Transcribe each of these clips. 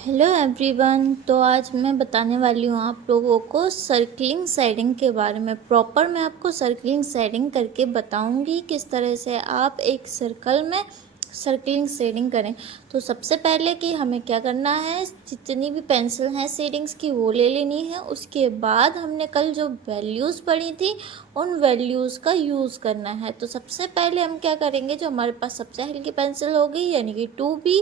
Hello everyone. तो आज मैं बताने वाली हूँ आप लोगों को सर्कलिंग शेडिंग के बारे में। प्रॉपर मैं आपको सर्कलिंग शेडिंग करके बताऊँगी किस तरह से आप एक सर्कल में सर्कलिंग शेडिंग करें। तो सबसे पहले कि हमें क्या करना है, जितनी भी पेंसिल हैं शेडिंग्स की वो ले लेनी है। उसके बाद हमने कल जो वैल्यूज़ पढ़ी थी उन वैल्यूज़ का यूज़ करना है। तो सबसे पहले हम क्या करेंगे, जो हमारे पास सबसे हल्की पेंसिल होगी यानी कि 2B,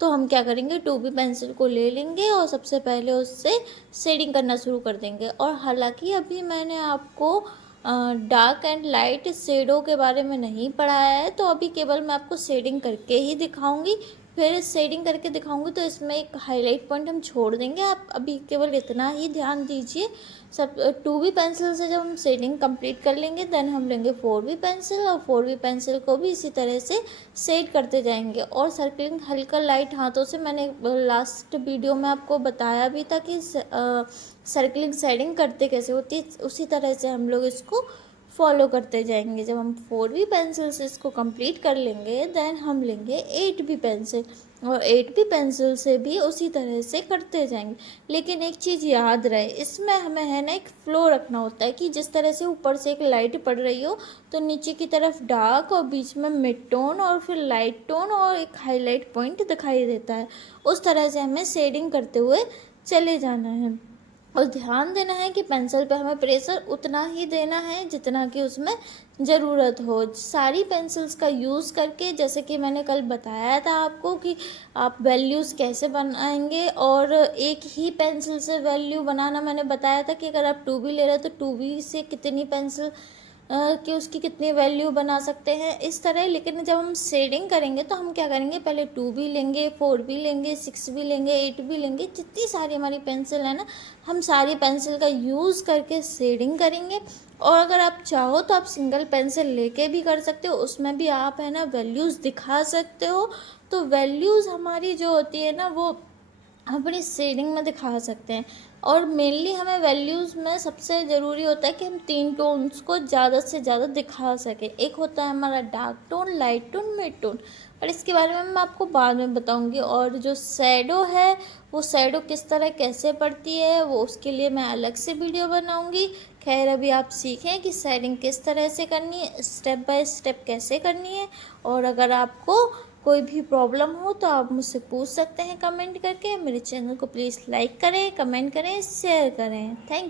तो हम क्या करेंगे 2B पेंसिल को ले लेंगे और सबसे पहले उससे शेडिंग करना शुरू कर देंगे। और हालांकि अभी मैंने आपको डार्क एंड लाइट शेडों के बारे में नहीं पढ़ाया है, तो अभी केवल मैं आपको शेडिंग करके ही दिखाऊंगी। फिर शेडिंग करके दिखाऊंगी तो इसमें एक हाईलाइट पॉइंट हम छोड़ देंगे। आप अभी केवल इतना ही ध्यान दीजिए। सब 2B पेंसिल से जब हम शेडिंग कंप्लीट कर लेंगे देन हम लेंगे 4B पेंसिल, और 4B पेंसिल को भी इसी तरह से शेड करते जाएंगे। और सर्कलिंग हल्का लाइट हाथों से, मैंने लास्ट वीडियो में आपको बताया भी था कि सर्कलिंग शेडिंग करते कैसे होती है, उसी तरह से हम लोग इसको फॉलो करते जाएंगे। जब हम 4B पेंसिल से इसको कंप्लीट कर लेंगे देन हम लेंगे 8B पेंसिल, और 8B पेंसिल से भी उसी तरह से करते जाएंगे। लेकिन एक चीज़ याद रहे, इसमें हमें है ना एक फ्लो रखना होता है कि जिस तरह से ऊपर से एक लाइट पड़ रही हो तो नीचे की तरफ डार्क और बीच में मिड टोन और फिर लाइट टोन और एक हाईलाइट पॉइंट दिखाई देता है। उस तरह से हमें शेडिंग करते हुए चले जाना है। और ध्यान देना है कि पेंसिल पे हमें प्रेशर उतना ही देना है जितना कि उसमें ज़रूरत हो। सारी पेंसिल्स का यूज़ करके, जैसे कि मैंने कल बताया था आपको कि आप वैल्यूज़ कैसे बनाएंगे, और एक ही पेंसिल से वैल्यू बनाना मैंने बताया था कि अगर आप 2B ले रहे हो तो 2B से कितनी पेंसिल कि उसकी कितनी वैल्यू बना सकते हैं इस तरह। लेकिन जब हम शेडिंग करेंगे तो हम क्या करेंगे, पहले 2B लेंगे, 4B लेंगे, 6B लेंगे, 8B लेंगे, जितनी सारी हमारी पेंसिल है ना, हम सारी पेंसिल का यूज़ करके शेडिंग करेंगे। और अगर आप चाहो तो आप सिंगल पेंसिल लेके भी कर सकते हो, उसमें भी आप है ना वैल्यूज़ दिखा सकते हो। तो वैल्यूज़ हमारी जो होती है ना वो अपनी शेडिंग में दिखा सकते हैं। और मेनली हमें वैल्यूज़ में सबसे ज़रूरी होता है कि हम 3 टोन्स को ज़्यादा से ज़्यादा दिखा सकें। एक होता है हमारा dark tone, light tone, mid tone, और इसके बारे में मैं आपको बाद में बताऊंगी। और जो शैडो है वो शैडो किस तरह कैसे पड़ती है वो उसके लिए मैं अलग से वीडियो बनाऊंगी। खैर अभी आप सीखें कि शेडिंग किस तरह से करनी है, स्टेप बाय स्टेप कैसे करनी है। और अगर आपको कोई भी प्रॉब्लम हो तो आप मुझसे पूछ सकते हैं कमेंट करके। मेरे चैनल को प्लीज़ लाइक करें, कमेंट करें, शेयर करें। Thank you.